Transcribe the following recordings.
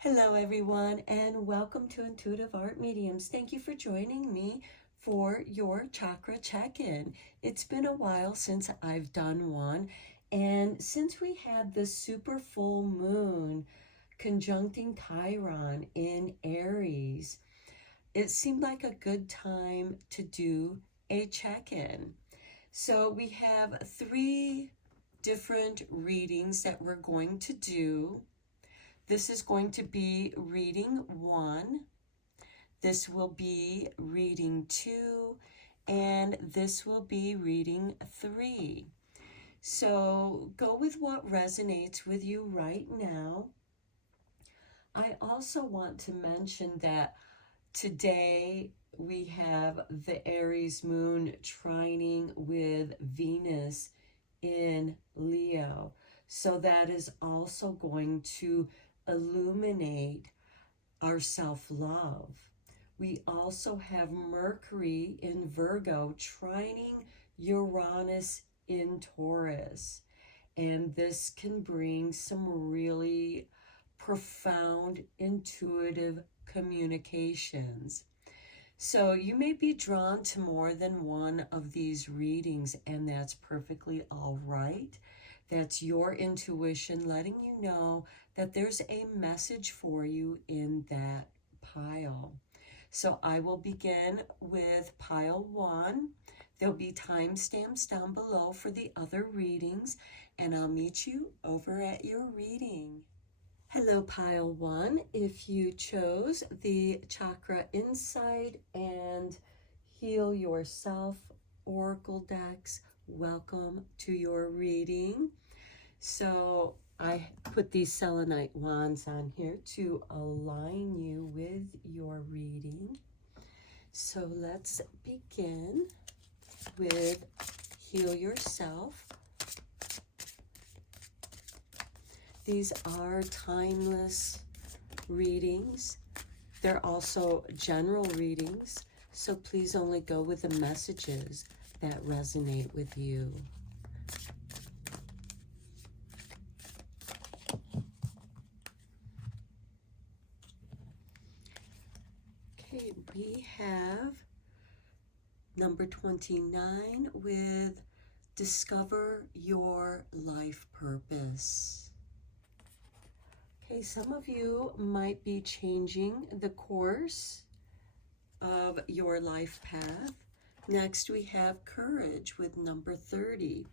Hello everyone, and welcome to Intuitive Art Mediums. Thank you for joining me for your chakra check-in. It's been a while since I've done one, and since we had the super full moon conjuncting Chiron in Aries, it seemed like a good time to do a check-in. So we have 3 different readings that we're going to do. This is going to be reading 1. This will be reading 2. And this will be reading 3. So go with what resonates with you right now. I also want to mention that today we have the Aries moon trining with Venus in Leo. So that is also going to illuminate our self-love. We also have Mercury in Virgo trining Uranus in Taurus, and this can bring some really profound intuitive communications. So you may be drawn to more than one of these readings, and that's perfectly all right. That's your intuition letting you know that there's a message for you in that pile. So I will begin with pile 1. There'll be timestamps down below for the other readings, and I'll meet you over at your reading. Hello, pile 1. If you chose the Chakra Insight and Heal Yourself Oracle decks, welcome to your reading. So I put these selenite wands on here to align you with your reading. So let's begin with Heal Yourself. These are timeless readings. They're also general readings, so please only go with the messages that resonate with you. Okay, we have number 29 with Discover Your Life Purpose. Okay, some of you might be changing the course of your life path. Next, we have Courage with number 30.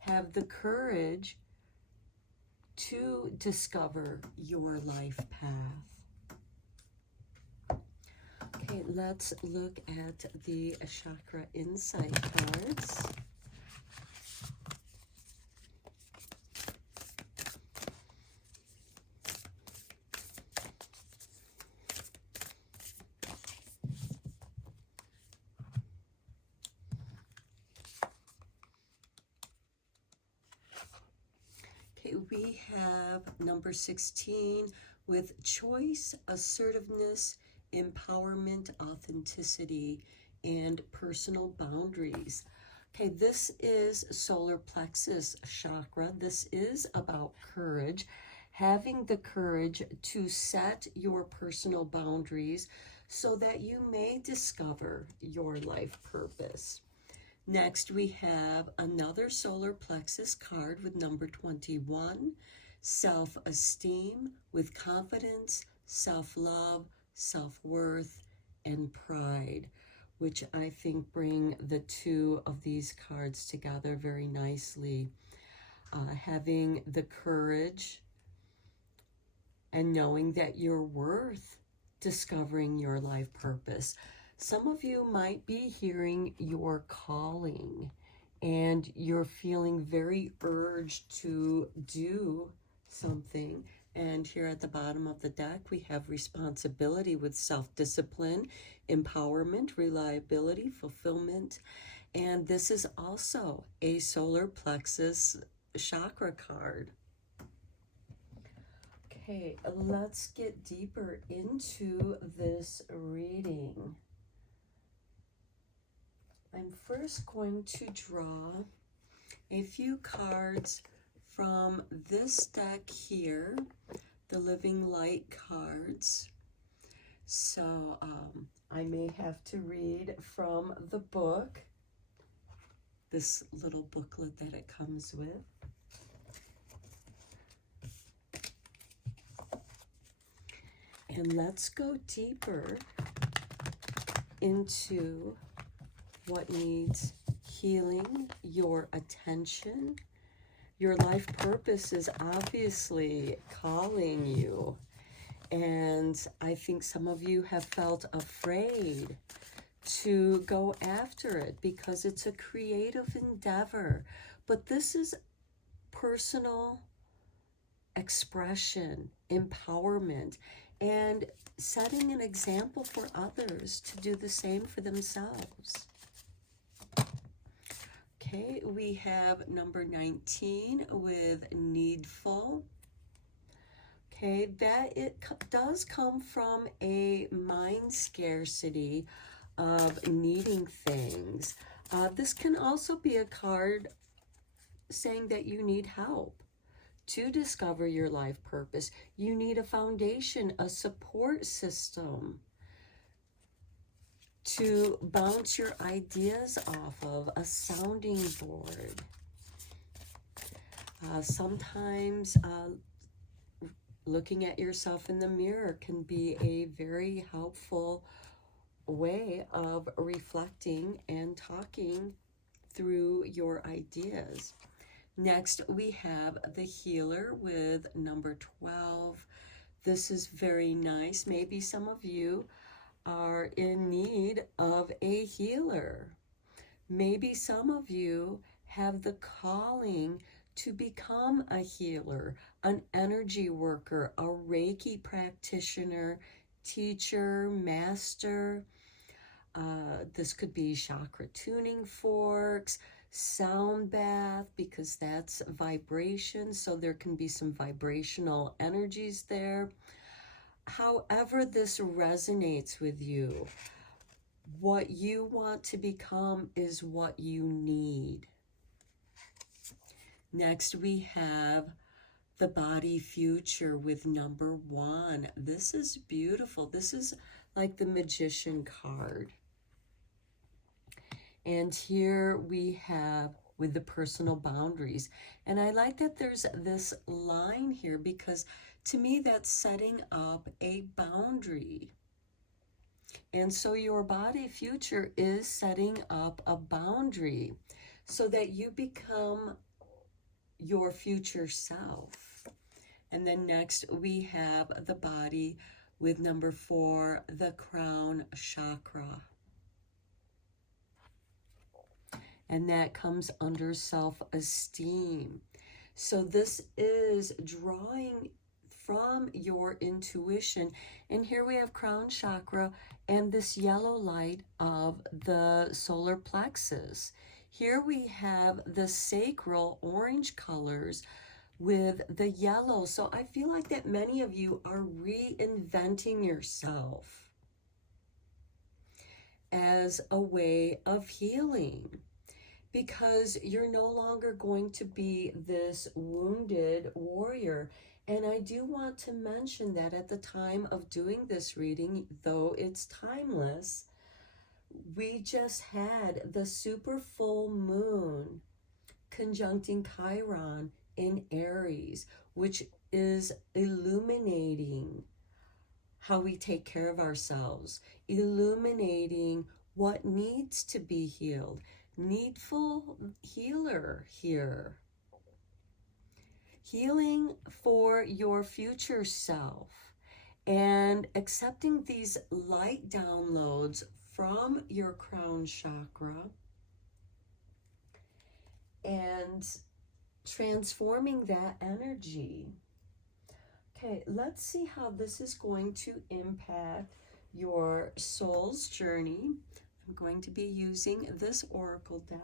Have the courage to discover your life path. Okay, let's look at the Chakra Insight cards. Okay, we have number 16 with Choice, Assertiveness, Empowerment, Authenticity, and Personal Boundaries. Okay, this is solar plexus chakra. This is about courage, having the courage to set your personal boundaries so that you may discover your life purpose. Next, we have another solar plexus card with number 21, self-esteem with confidence, self-love, self-worth, and pride, which I think bring the two of these cards together very nicely. Having the courage and knowing that you're worth discovering your life purpose. Some of you might be hearing your calling and you're feeling very urged to do something. And here at the bottom of the deck, we have responsibility with self-discipline, empowerment, reliability, fulfillment. And this is also a solar plexus chakra card. Okay, let's get deeper into this reading. I'm first going to draw a few cards from this deck here the Living Light cards. So I may have to read from the book, this little booklet that it comes with. And let's go deeper into what needs healing, your attention. Your life purpose is obviously calling you. And I think some of you have felt afraid to go after it because it's a creative endeavor. But this is personal expression, empowerment, and setting an example for others to do the same for themselves. Okay, we have number 19 with needful. Okay, that it does come from a mind scarcity of needing things. This can also be a card saying that you need help to discover your life purpose. You need a foundation, a support system to bounce your ideas off of, a sounding board. Sometimes looking at yourself in the mirror can be a very helpful way of reflecting and talking through your ideas. Next, we have the healer with number 12. This is very nice. Maybe some of you are in need of a healer. Maybe some of you have the calling to become a healer, an energy worker, a Reiki practitioner, teacher, master. This could be chakra tuning forks, sound bath, because that's vibration, so there can be some vibrational energies there. However this resonates with you, what you want to become is what you need. Next, we have the body future with number 1. This is beautiful. This is like the magician card. And here we have with the personal boundaries. And I like that there's this line here because to me that's setting up a boundary. And so your body future is setting up a boundary so that you become your future self. And then next we have the body with number 4, the crown chakra. And that comes under self-esteem. So this is drawing from your intuition. And here we have crown chakra and this yellow light of the solar plexus. Here we have the sacral orange colors with the yellow. So I feel like that many of you are reinventing yourself as a way of healing, because you're no longer going to be this wounded warrior. And I do want to mention that at the time of doing this reading, though it's timeless, we just had the super full moon conjuncting Chiron in Aries, which is illuminating how we take care of ourselves, illuminating what needs to be healed. Needful healer here. Healing for your future self and accepting these light downloads from your crown chakra and transforming that energy. Okay, let's see how this is going to impact your soul's journey. I'm going to be using this oracle deck.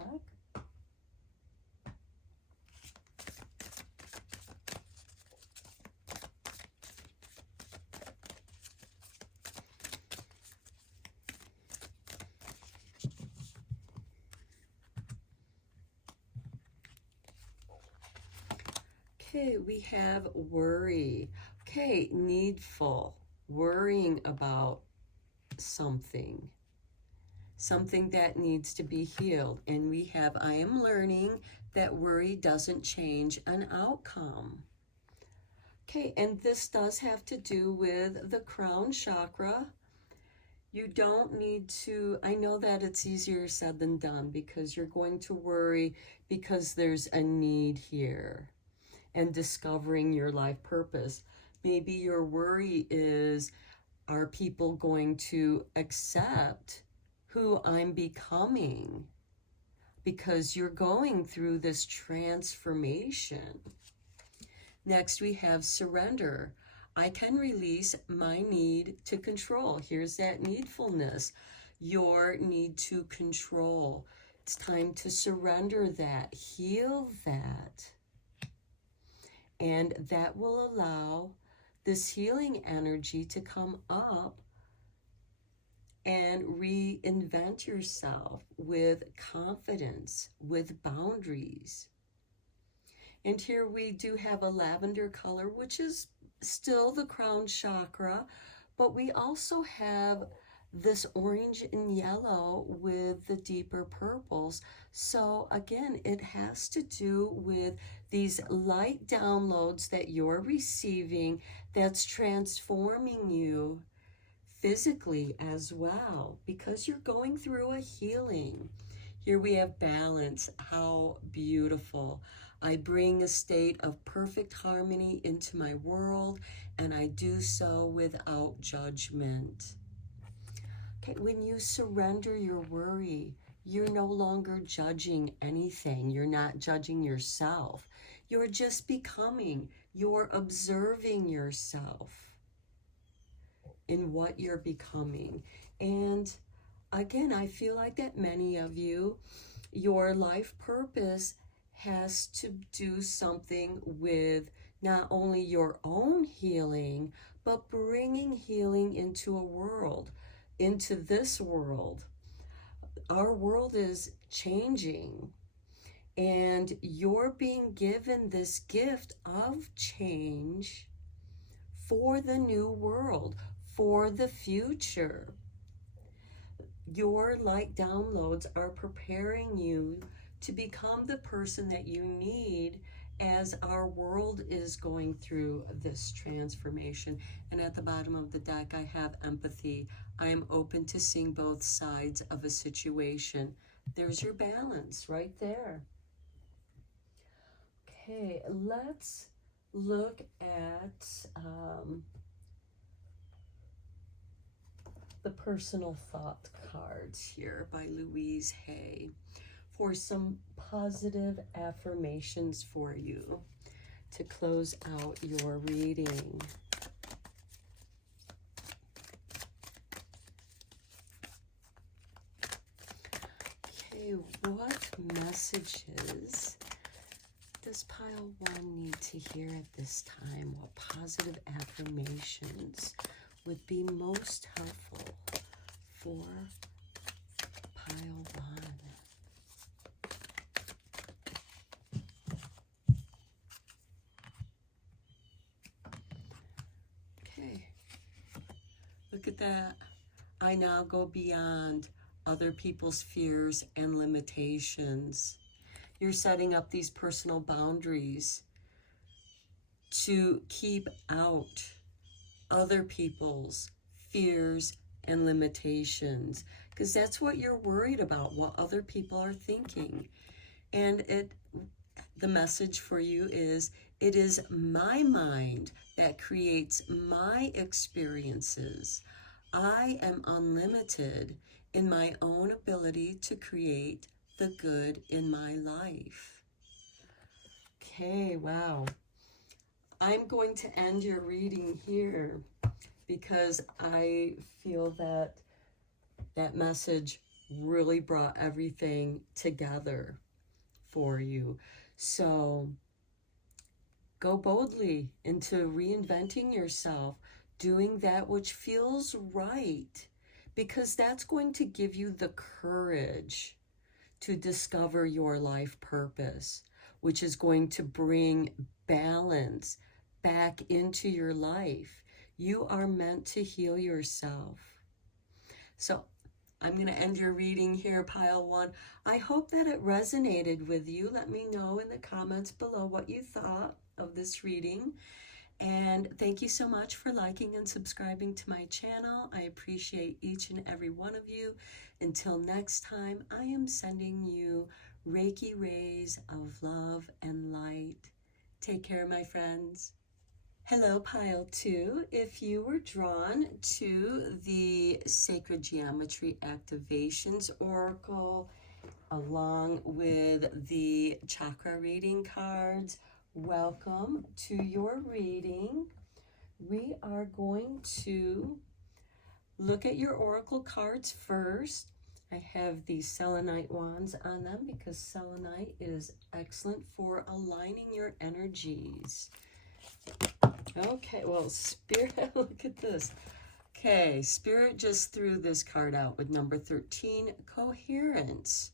Okay, we have worry. Okay, needful, worrying about something that needs to be healed. And we have, I am learning that worry doesn't change an outcome. Okay, and this does have to do with the crown chakra. You don't need to, I know that it's easier said than done because you're going to worry because there's a need here and discovering your life purpose. Maybe your worry is, are people going to accept who I'm becoming? Because you're going through this transformation. Next, we have surrender. I can release my need to control. Here's that needfulness, your need to control. It's time to surrender that, heal that. And that will allow this healing energy to come up and reinvent yourself with confidence, with boundaries. And here we do have a lavender color, which is still the crown chakra, but we also have this orange and yellow with the deeper purples. So again, it has to do with these light downloads that you're receiving that's transforming you physically as well, because you're going through a healing. Here we have balance. How beautiful. I bring a state of perfect harmony into my world, and I do so without judgment. Okay, when you surrender your worry, you're no longer judging anything. You're not judging yourself. You're just becoming. You're observing yourself in what you're becoming. And again, I feel like that many of you, your life purpose has to do something with not only your own healing, but bringing healing into a world, into this world. Our world is changing, and you're being given this gift of change for the new world, for the future. Your light downloads are preparing you to become the person that you need as our world is going through this transformation. And at the bottom of the deck, I have empathy. I am open to seeing both sides of a situation. There's your balance right there. Okay, let's look at the personal thought cards here by Louise Hay for some positive affirmations for you to close out your reading. Okay, what messages does pile one need to hear at this time? What positive affirmations would be most helpful for pile one? Okay, look at that. I now go beyond other people's fears and limitations. You're setting up these personal boundaries to keep out other people's fears and limitations, because that's what you're worried about, what other people are thinking. And the message for you is, it is my mind that creates my experiences. I am unlimited in my own ability to create the good in my life. Okay, wow. I'm going to end your reading here because I feel that that message really brought everything together for you. So go boldly into reinventing yourself, doing that which feels right, because that's going to give you the courage to discover your life purpose, which is going to bring balance, back into your life. You are meant to heal yourself. So I'm going to end your reading here, pile one. I hope that it resonated with you. Let me know in the comments below what you thought of this reading. And thank you so much for liking and subscribing to my channel. I appreciate each and every one of you. Until next time, I am sending you Reiki rays of love and light. Take care, my friends. Hello, pile two. If you were drawn to the Sacred Geometry Activations Oracle along with the chakra reading cards, welcome to your reading. We are going to look at your oracle cards first. I have these selenite wands on them because selenite is excellent for aligning your energies. Okay, well, Spirit, look at this. Okay, Spirit just threw this card out with number 13, coherence.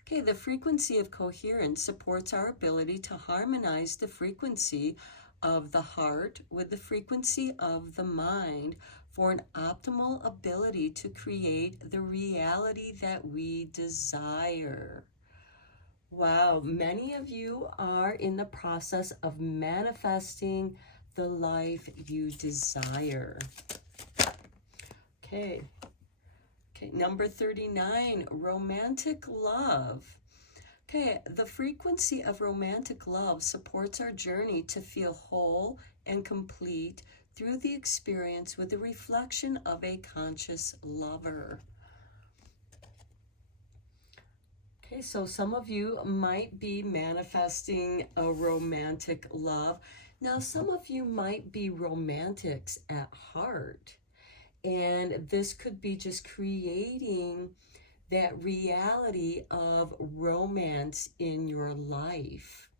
Okay, the frequency of coherence supports our ability to harmonize the frequency of the heart with the frequency of the mind for an optimal ability to create the reality that we desire. Wow, many of you are in the process of manifesting the life you desire. Okay, number 39, romantic love. Okay, the frequency of romantic love supports our journey to feel whole and complete through the experience with the reflection of a conscious lover. Okay, so some of you might be manifesting a romantic love. Now, some of you might be romantics at heart, and this could be just creating that reality of romance in your life,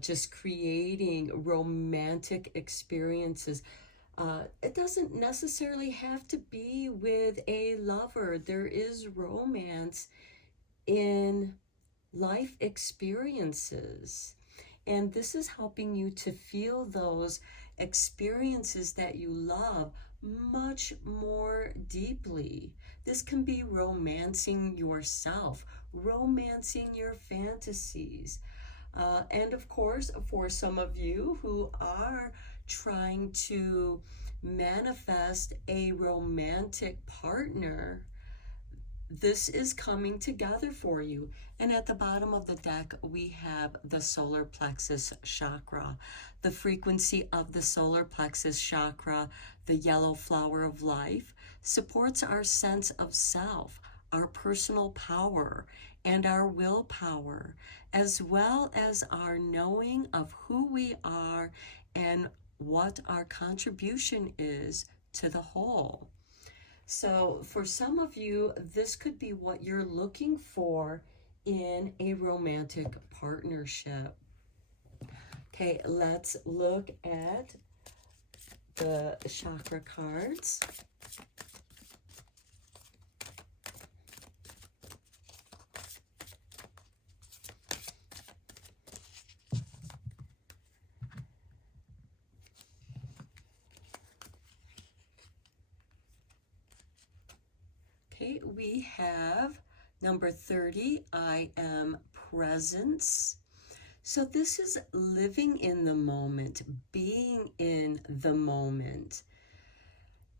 just creating romantic experiences. It doesn't necessarily have to be with a lover. There is romance in life experiences. And this is helping you to feel those experiences that you love much more deeply. This can be romancing yourself, romancing your fantasies. And of course, for some of you who are trying to manifest a romantic partner, this is coming together for you. And at the bottom of the deck, we have the solar plexus chakra. The frequency of the solar plexus chakra, the yellow flower of life, supports our sense of self, our personal power, and our willpower, as well as our knowing of who we are and what our contribution is to the whole. So for some of you, this could be what you're looking for in a romantic partnership. Okay, let's look at the chakra cards. Okay, we have number 30, I am presence. So this is living in the moment, being in the moment.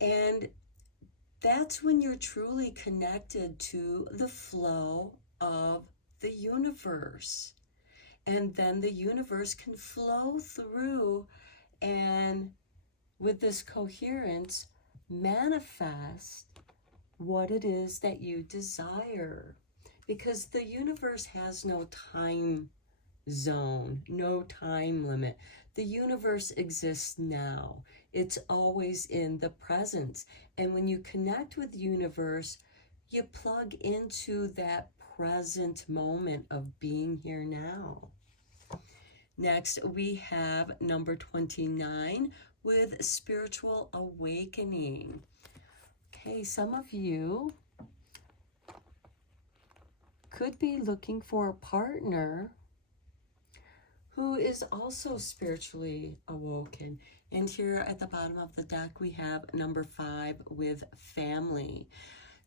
And that's when you're truly connected to the flow of the universe. And then the universe can flow through and with this coherence manifest what it is that you desire, because the universe has no time zone, no time limit. The universe exists now. It's always in the present. And when you connect with the universe, you plug into that present moment of being here now. Next, we have number 29 with spiritual awakening. Okay, some of you could be looking for a partner who is also spiritually awoken. And here at the bottom of the deck, we have number 5 with family.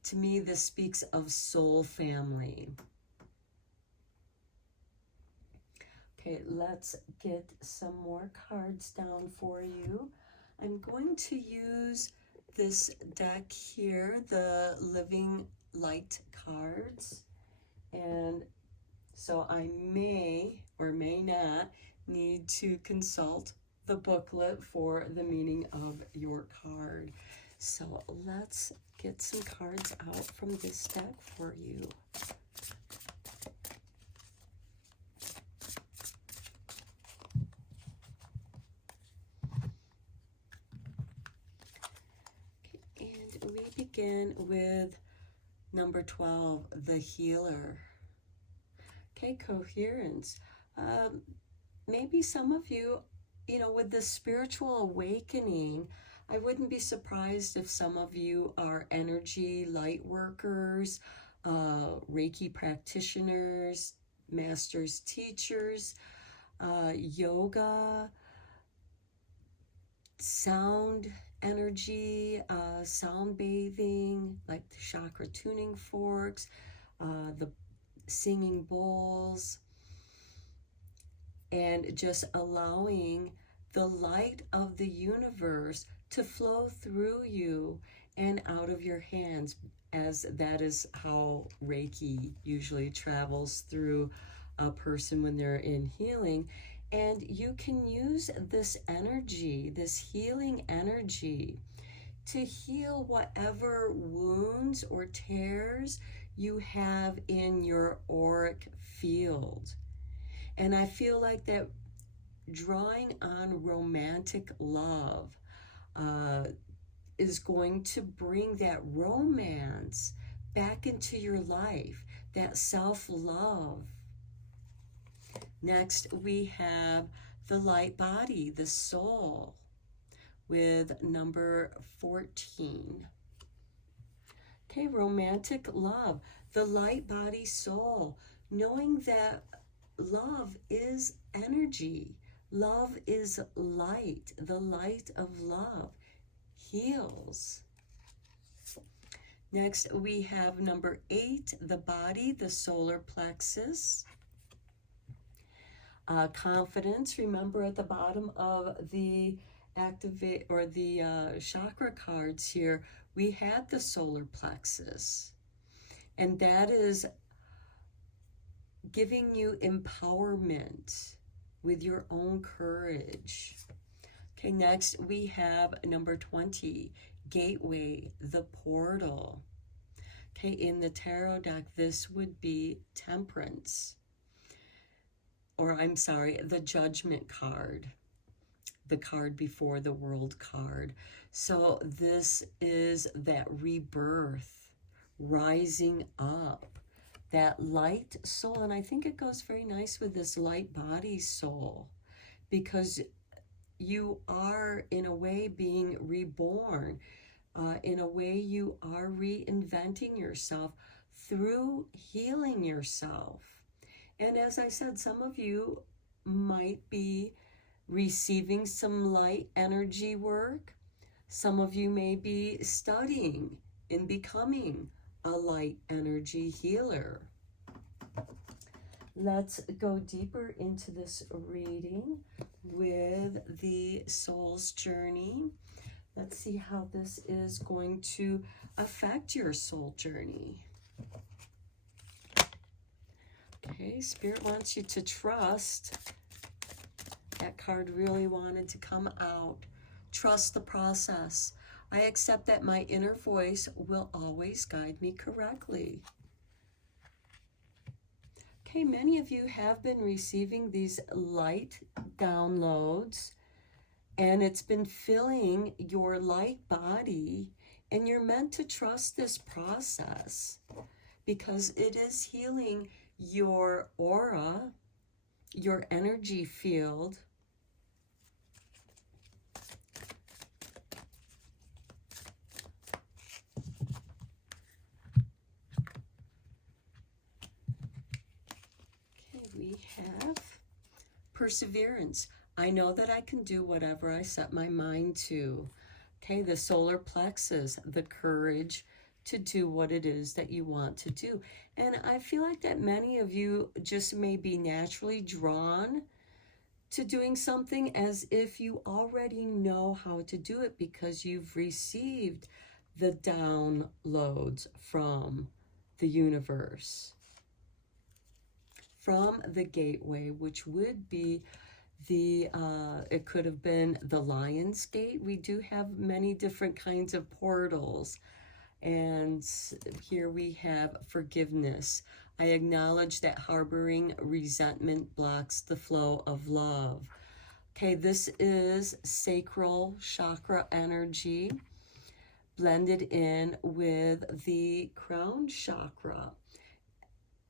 To me, this speaks of soul family. Okay, let's get some more cards down for you. I'm going to use this deck here, the Living Light cards. And so I may or may not need to consult the booklet for the meaning of your card. So let's get some cards out from this deck for you. Okay, and we begin with number 12, the healer. Okay, coherence. Maybe some of you, with the spiritual awakening, I wouldn't be surprised if some of you are energy light workers, Reiki practitioners, masters teachers, yoga, sound energy, sound bathing, like the chakra tuning forks, the singing bowls, and just allowing the light of the universe to flow through you and out of your hands, as that is how Reiki usually travels through a person when they're in healing. And you can use this energy, this healing energy, to heal whatever wounds or tears you have in your auric field. And I feel like that drawing on romantic love is going to bring that romance back into your life, that self-love. Next, we have the light body, the soul, with number 14. Okay, romantic love, the light body soul, knowing that love is energy. Love is light. The light of love heals. Next, we have number 8, the body, the solar plexus. Confidence. Remember at the bottom of the activate or the chakra cards here, we had the solar plexus, and that is giving you empowerment with your own courage. Okay, next we have number 20, gateway, the portal. Okay, in the tarot deck, this would be temperance, or I'm sorry, the judgment card, the card before the world card. So this is that rebirth, rising up, that light soul. And I think it goes very nice with this light body soul, because you are in a way being reborn. In a way you are reinventing yourself through healing yourself. And as I said, some of you might be receiving some light energy work. Some of you may be studying in becoming a light energy healer. Let's go deeper into this reading with the soul's journey. Let's see how this is going to affect your soul journey. Okay, Spirit wants you to trust. That card really wanted to come out. Trust the process. I accept that my inner voice will always guide me correctly. Okay, many of you have been receiving these light downloads, and it's been filling your light body, and you're meant to trust this process because it is healing your aura, your energy field. Okay, we have perseverance. I know that I can do whatever I set my mind to. Okay, the solar plexus, the courage to do what it is that you want to do. And I feel like that many of you just may be naturally drawn to doing something as if you already know how to do it because you've received the downloads from the universe, from the gateway, which would be it could have been the Lion's Gate. We do have many different kinds of portals. And here we have forgiveness. I acknowledge that harboring resentment blocks the flow of love. Okay, this is sacral chakra energy blended in with the crown chakra.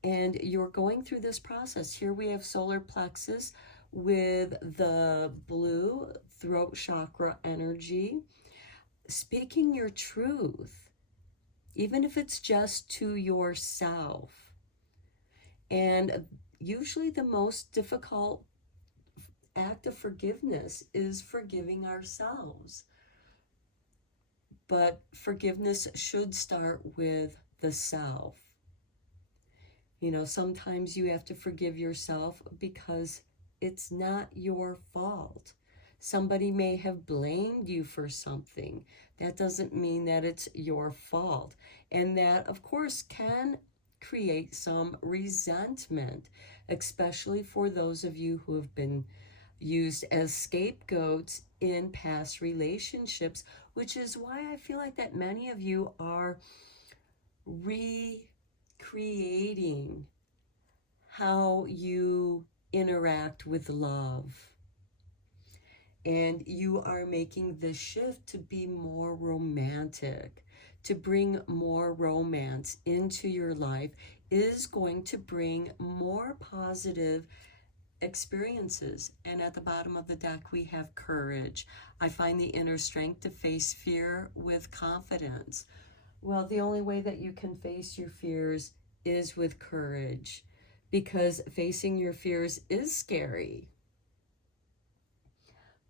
And you're going through this process. Here we have solar plexus with the blue throat chakra energy. Speaking your truth, even if it's just to yourself. And usually the most difficult act of forgiveness is forgiving ourselves. But forgiveness should start with the self. You know, sometimes you have to forgive yourself because it's not your fault. Somebody may have blamed you for something. That doesn't mean that it's your fault. And that, of course, can create some resentment, especially for those of you who have been used as scapegoats in past relationships, which is why I feel like that many of you are recreating how you interact with love. And you are making the shift to be more romantic, to bring more romance into your life is going to bring more positive experiences. And at the bottom of the deck, we have courage. I find the inner strength to face fear with confidence. Well, the only way that you can face your fears is with courage, because facing your fears is scary.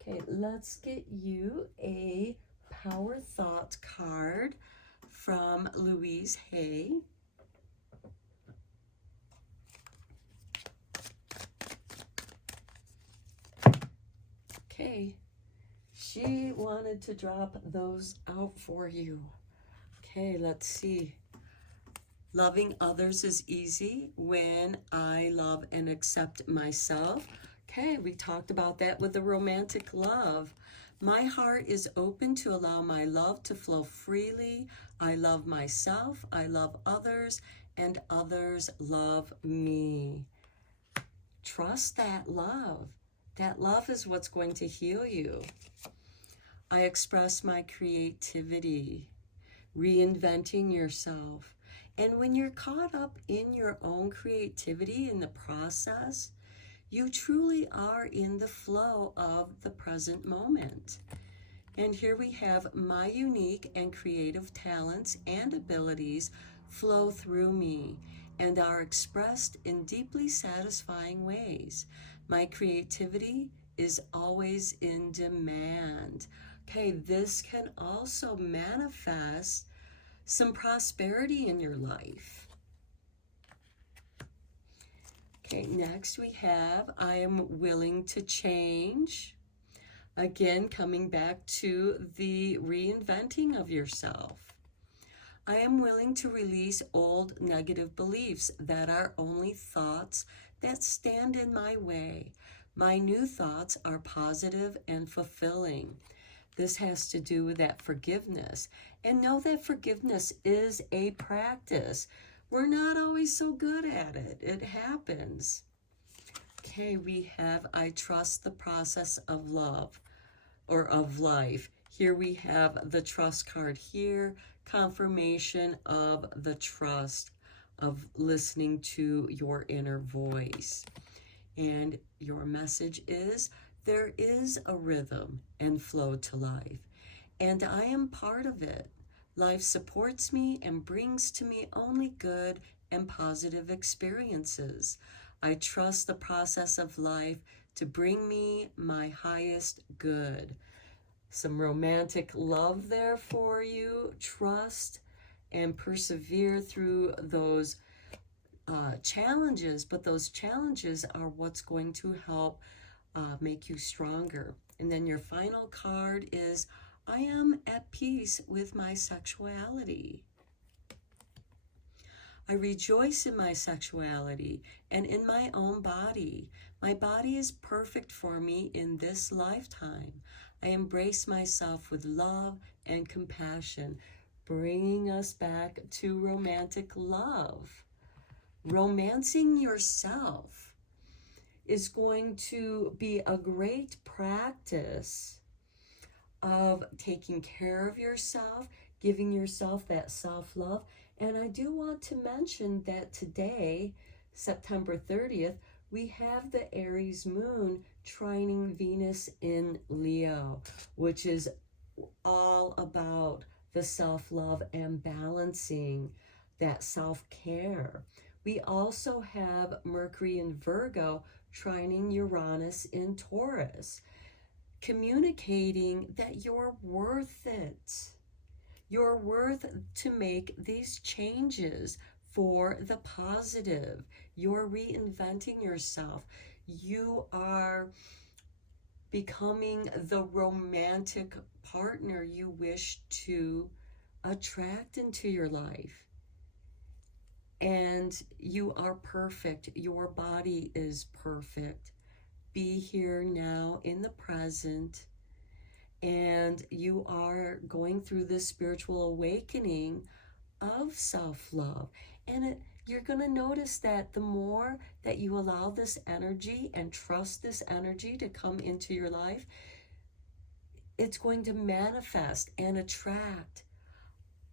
Okay, let's get you a Power Thought card from Louise Hay. Okay, she wanted to drop those out for you. Okay, let's see. Loving others is easy when I love and accept myself. Okay, we talked about that with the romantic love. My heart is open to allow my love to flow freely. I love myself, I love others, and others love me. Trust that love. That love is what's going to heal you. I express my creativity, reinventing yourself. And when you're caught up in your own creativity in the process, you truly are in the flow of the present moment. And here we have my unique and creative talents and abilities flow through me and are expressed in deeply satisfying ways. My creativity is always in demand. Okay, this can also manifest some prosperity in your life. Okay, next we have I am willing to change. Again, coming back to the reinventing of yourself. I am willing to release old negative beliefs that are only thoughts that stand in my way. My new thoughts are positive and fulfilling. This has to do with that forgiveness. And know that forgiveness is a practice. We're not always so good at it. It happens. Okay, we have I trust the process of love or of life. Here we have the trust card here, confirmation of the trust of listening to your inner voice. And your message is there is a rhythm and flow to life, and I am part of it. Life supports me and brings to me only good and positive experiences. I trust the process of life to bring me my highest good. Some romantic love there for you. Trust and persevere through those challenges, but those challenges are what's going to help make you stronger. And then your final card is, I am at peace with my sexuality. I rejoice in my sexuality and in my own body. My body is perfect for me in this lifetime. I embrace myself with love and compassion, bringing us back to romantic love. Romancing yourself is going to be a great practice of taking care of yourself, giving yourself that self-love. And I do want to mention that today, September 30th, we have the Aries moon trining Venus in Leo, which is all about the self-love and balancing that self-care. We also have Mercury in Virgo trining Uranus in Taurus, communicating that you're worth it. You're worth to make these changes for the positive. You're reinventing yourself. You are becoming the romantic partner you wish to attract into your life. And you are perfect. Your body is perfect. Be here now in the present. And you are going through this spiritual awakening of self-love. And you're going to notice that the more that you allow this energy and trust this energy to come into your life, it's going to manifest and attract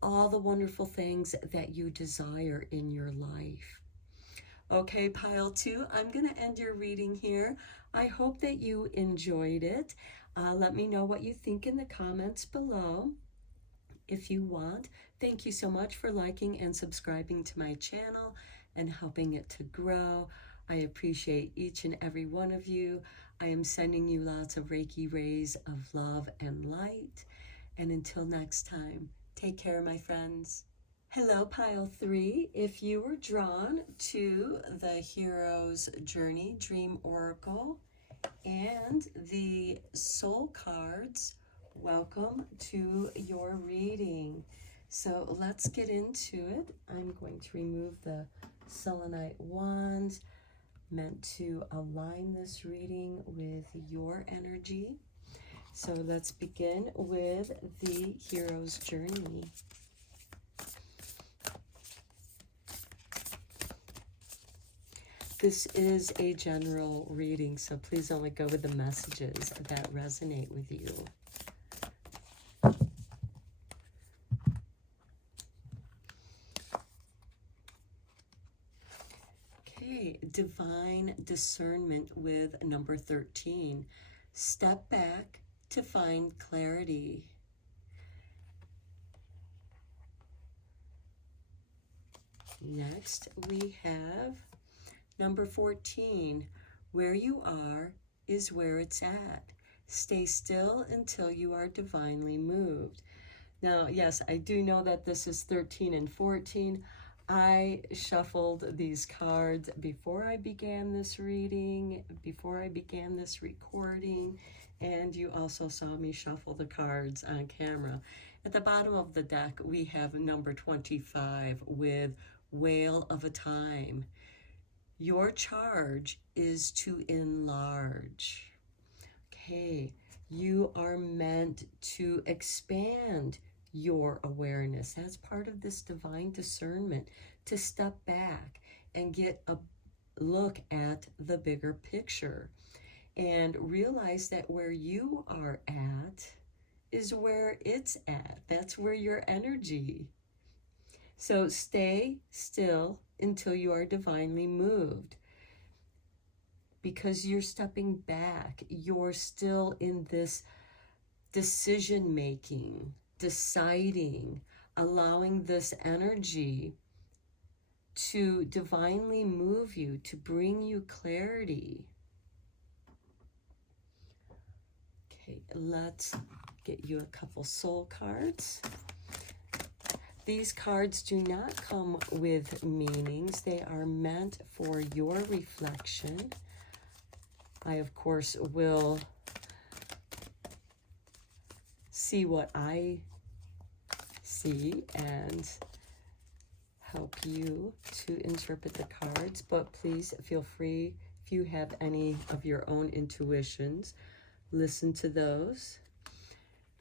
all the wonderful things that you desire in your life. Okay, pile 2, I'm going to end your reading here. I hope that you enjoyed it. Let me know what you think in the comments below if you want. Thank you so much for liking and subscribing to my channel and helping it to grow. I appreciate each and every one of you. I am sending you lots of Reiki rays of love and light. And until next time, take care, my friends. Hello, pile 3. If you were drawn to the Hero's Journey Dream Oracle and the soul cards, welcome to your reading. So let's get into it. I'm going to remove the selenite wands, meant to align this reading with your energy. So let's begin with the Hero's Journey. This is a general reading, so please only go with the messages that resonate with you. Okay, divine discernment with number 13. Step back to find clarity. Next, we have number 14. Where you are is where it's at. Stay still until you are divinely moved. Now, yes, I do know that this is 13 and 14. I shuffled these cards before I began this reading, before I began this recording, and you also saw me shuffle the cards on camera. At the bottom of the deck, we have number 25 with Whale of a Time. Your charge is to enlarge. Okay, you are meant to expand your awareness. That's part of this divine discernment, to step back and get a look at the bigger picture and realize that where you are at is where it's at. That's where your energy. So stay still until you are divinely moved, because you're stepping back. You're still in this decision making, deciding, allowing this energy to divinely move you, to bring you clarity. Okay, let's get you a couple soul cards. These cards do not come with meanings. They are meant for your reflection. I, of course, will see what I see and help you to interpret the cards, but please feel free, if you have any of your own intuitions, listen to those.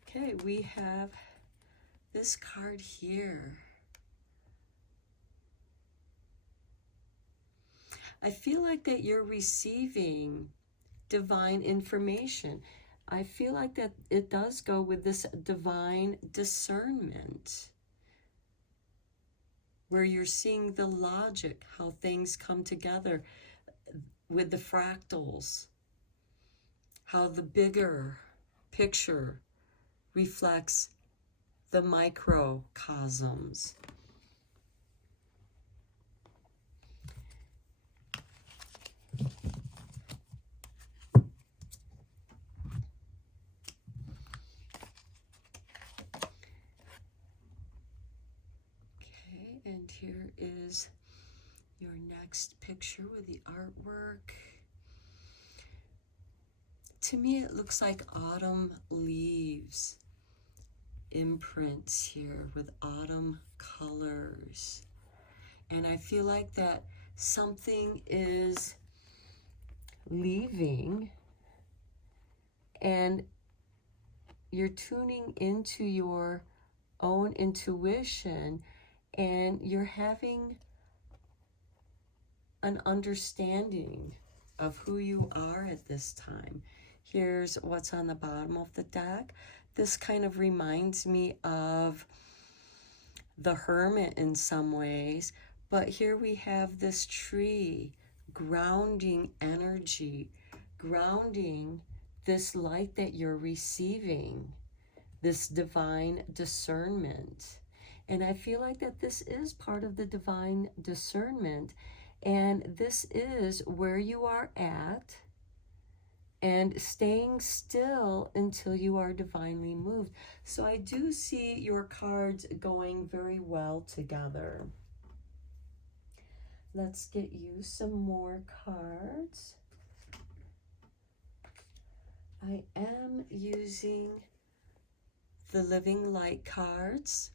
Okay, we have this card here. I feel like that you're receiving divine information. I feel like that it does go with this divine discernment, where you're seeing the logic, how things come together with the fractals, how the bigger picture reflects the microcosms. Okay, and here is your next picture with the artwork. To me, it looks like autumn leaves, imprints here with autumn colors. And I feel like that something is leaving and you're tuning into your own intuition and you're having an understanding of who you are at this time. Here's what's on the bottom of the deck. This kind of reminds me of the Hermit in some ways, but here we have this tree grounding energy, grounding this light that you're receiving, this divine discernment. And I feel like that this is part of the divine discernment, and this is where you are at, and staying still until you are divinely moved. So I do see your cards going very well together. Let's get you some more cards. I am using the Living Light cards.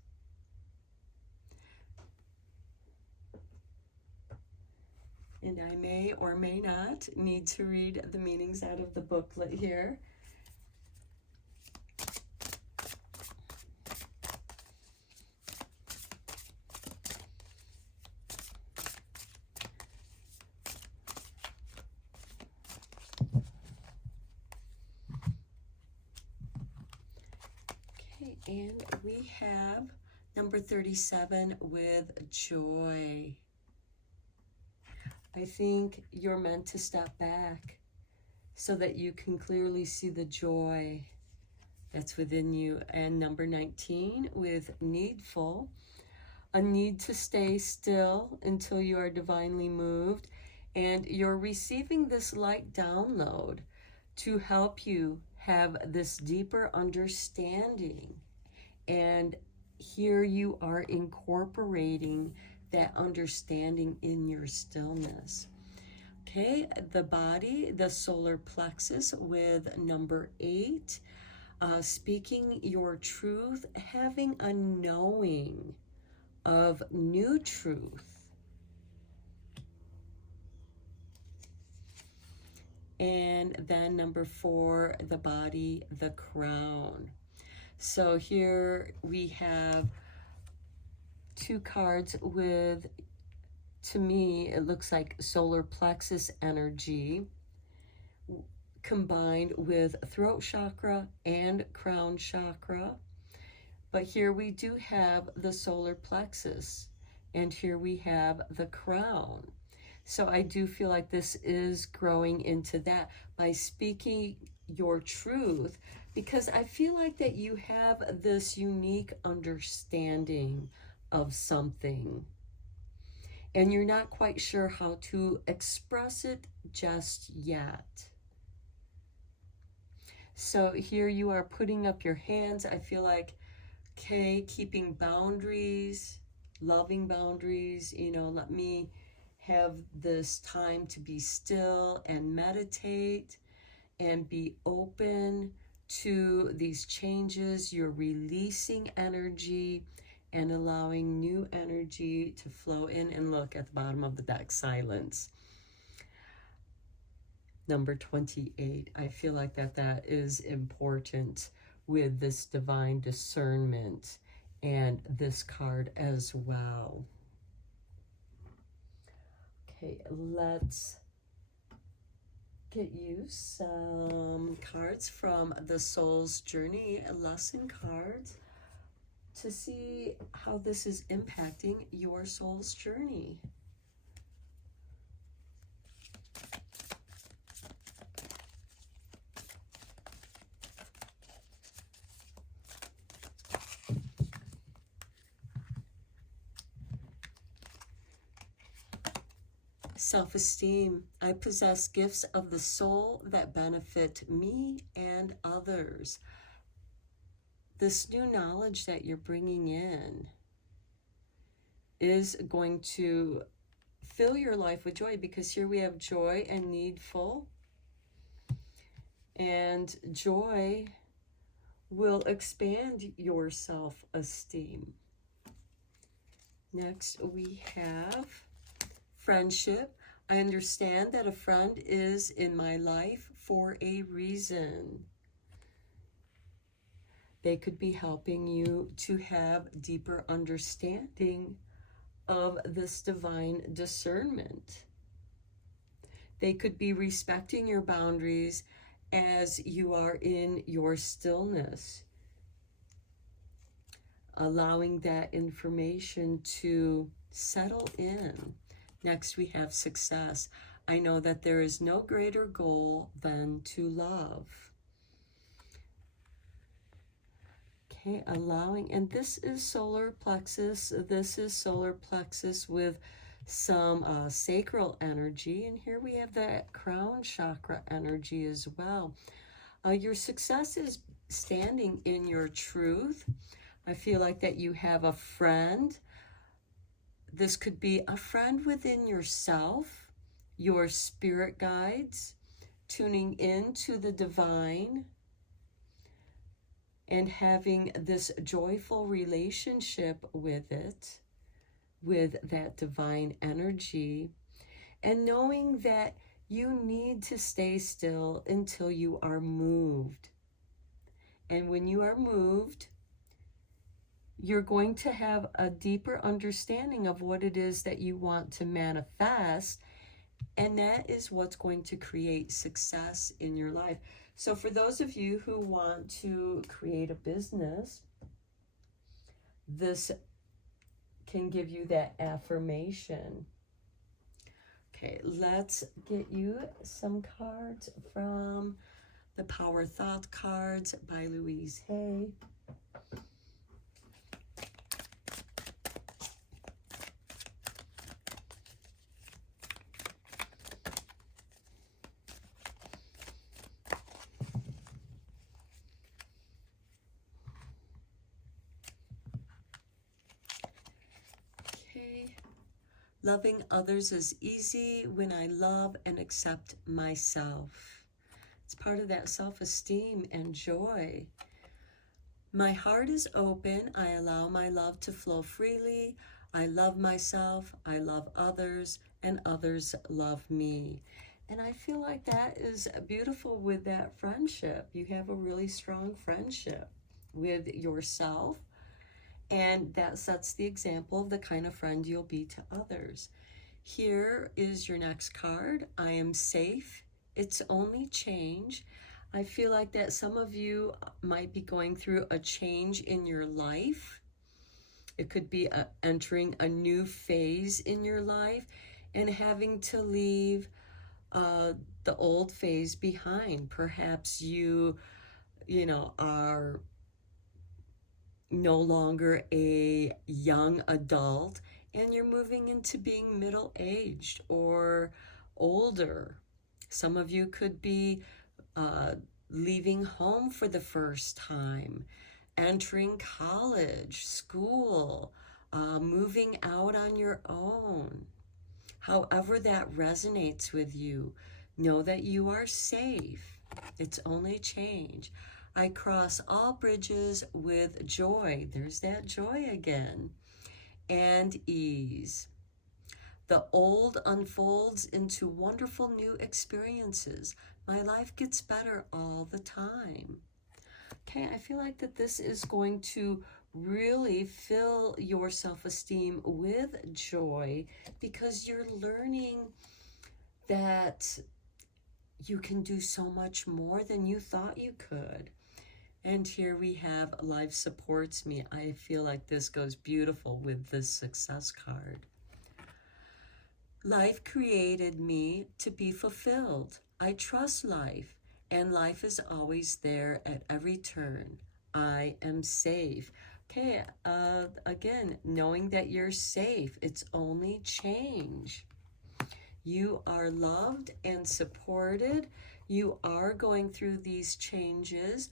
And I may or may not need to read the meanings out of the booklet here. Okay, and we have number 37 with joy. I think you're meant to step back so that you can clearly see the joy that's within you. And number 19 with needful, a need to stay still until you are divinely moved. And you're receiving this light download to help you have this deeper understanding. And here you are incorporating that understanding in your stillness. Okay, the body, the solar plexus with number 8, speaking your truth, having a knowing of new truth. And then number 4, the body, the crown. So here we have 2 cards with, to me, it looks like solar plexus energy combined with throat chakra and crown chakra. But here we do have the solar plexus, and here we have the crown. So I do feel like this is growing into that by speaking your truth, because I feel like that you have this unique understanding of something and you're not quite sure how to express it just yet. So here you are putting up your hands. I feel like, okay, keeping boundaries, loving boundaries, you know, let me have this time to be still and meditate and be open to these changes. You're releasing energy and allowing new energy to flow in. And look at the bottom of the deck, silence. Number 28. I feel like that is important with this divine discernment and this card as well. Okay, let's get you some cards from the Soul's Journey lesson cards to see how this is impacting your soul's journey. Self-esteem. I possess gifts of the soul that benefit me and others. This new knowledge that you're bringing in is going to fill your life with joy, because here we have joy and needful. And joy will expand your self-esteem. Next, we have friendship. I understand that a friend is in my life for a reason. They could be helping you to have deeper understanding of this divine discernment. They could be respecting your boundaries as you are in your stillness, allowing that information to settle in. Next, we have success. I know that there is no greater goal than to love. Okay, allowing, and this is solar plexus. This is solar plexus with some sacral energy. And here we have that crown chakra energy as well. Your success is standing in your truth. I feel like that you have a friend. This could be a friend within yourself, your spirit guides, tuning into the divine, and having this joyful relationship with it, with that divine energy, and knowing that you need to stay still until you are moved. And when you are moved, you're going to have a deeper understanding of what it is that you want to manifest, and that is what's going to create success in your life. So for those of you who want to create a business, this can give you that affirmation. Okay, let's get you some cards from the Power Thought cards by Louise Hay. Loving others is easy when I love and accept myself. It's part of that self-esteem and joy. My heart is open. I allow my love to flow freely. I love myself. I love others, and others love me. And I feel like that is beautiful with that friendship. You have a really strong friendship with yourself. And that sets the example of the kind of friend you'll be to others. Here is your next card. I am safe. It's only change. I feel like that some of you might be going through a change in your life. It could be entering a new phase in your life and having to leave the old phase behind. Perhaps you are no longer a young adult and you're moving into being middle-aged or older. Some of you could be leaving home for the first time, entering college, school, moving out on your own. However that resonates with you, know that you are safe. It's only change. I cross all bridges with joy. There's that joy again. And ease. The old unfolds into wonderful new experiences. My life gets better all the time. Okay, I feel like that this is going to really fill your self-esteem with joy because you're learning that you can do so much more than you thought you could. And here we have life supports me. I feel like this goes beautiful with this success card. Life created me to be fulfilled. I trust life, and life is always there at every turn. I am safe. Okay, again, knowing that you're safe, it's only change. You are loved and supported. You are going through these changes,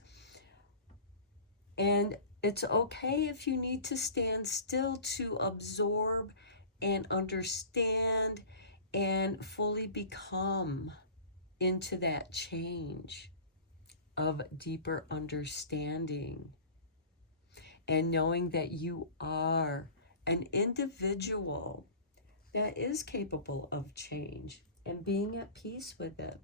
and it's okay if you need to stand still to absorb and understand and fully become into that change of deeper understanding and knowing that you are an individual that is capable of change and being at peace with it.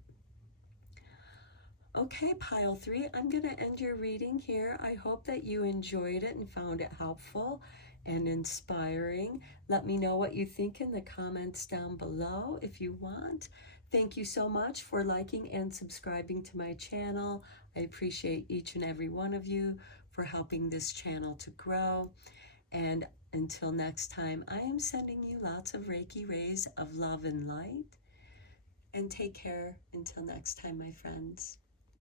Okay, pile 3, I'm going to end your reading here. I hope that you enjoyed it and found it helpful and inspiring. Let me know what you think in the comments down below if you want. Thank you so much for liking and subscribing to my channel. I appreciate each and every one of you for helping this channel to grow. And until next time, I am sending you lots of Reiki rays of love and light. And take care until next time, my friends.